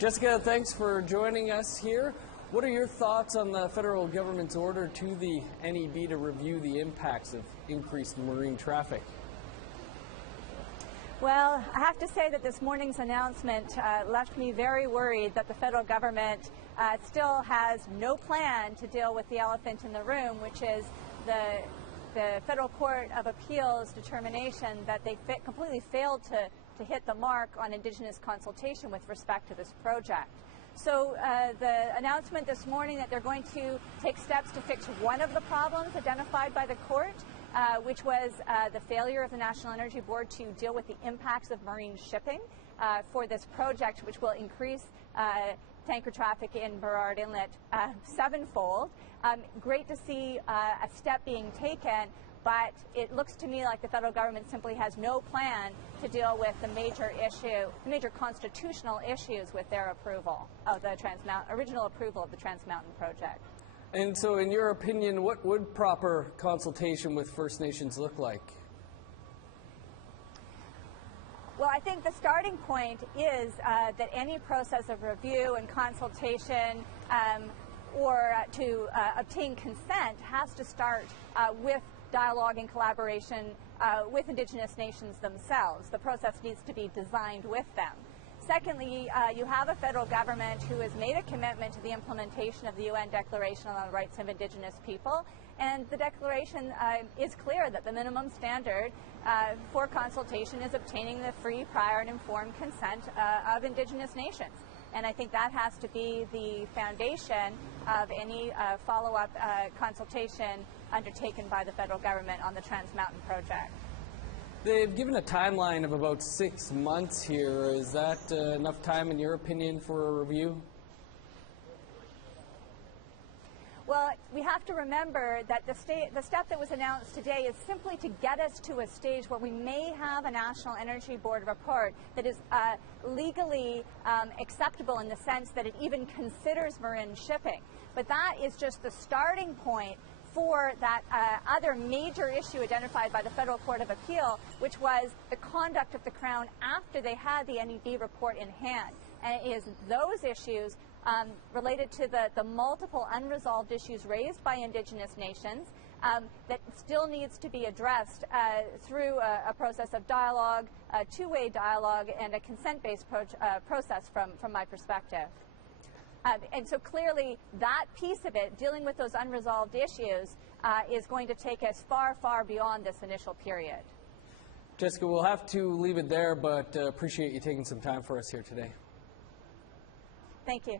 Jessica, thanks for joining us here. What are your thoughts on the federal government's order to the NEB to review the impacts of increased marine traffic? Well, I have to say that this morning's announcement left me very worried that the federal government still has no plan to deal with the elephant in the room, which is the Federal Court of Appeals determination that they completely failed to hit the mark on Indigenous consultation with respect to this project. So the announcement this morning that they're going to take steps to fix one of the problems identified by the court, which was the failure of the National Energy Board to deal with the impacts of marine shipping for this project, which will increase tanker traffic in Burrard Inlet sevenfold. Great to see a step being taken, but it looks to me like the federal government simply has no plan to deal with the major constitutional issues with their approval of the original approval of the Trans Mountain project. And so, in your opinion, what would proper consultation with First Nations look like? Well, I think the starting point is that any process of review and consultation or to obtain consent has to start with dialogue and collaboration with Indigenous nations themselves. The process needs to be designed with them. Secondly, you have a federal government who has made a commitment to the implementation of the UN Declaration on the Rights of Indigenous People, and the declaration is clear that the minimum standard for consultation is obtaining the free, prior, and informed consent of Indigenous nations. And I think that has to be the foundation of any follow-up consultation undertaken by the federal government on the Trans Mountain project. They've given a timeline of about 6 months here. Is that enough time, in your opinion, for a review? Well, we have to remember that the step that was announced today is simply to get us to a stage where we may have a National Energy Board report that is legally acceptable in the sense that it even considers marine shipping. But that is just the starting point for that other major issue identified by the Federal Court of Appeal, which was the conduct of the Crown after they had the NEB report in hand. And it is those issues related to the multiple unresolved issues raised by Indigenous nations that still needs to be addressed through a process of dialogue, a two-way dialogue, and a consent-based process from my perspective. And so clearly that piece of it, dealing with those unresolved issues, is going to take us far, far beyond this initial period. Jessica, we'll have to leave it there, but appreciate you taking some time for us here today. Thank you.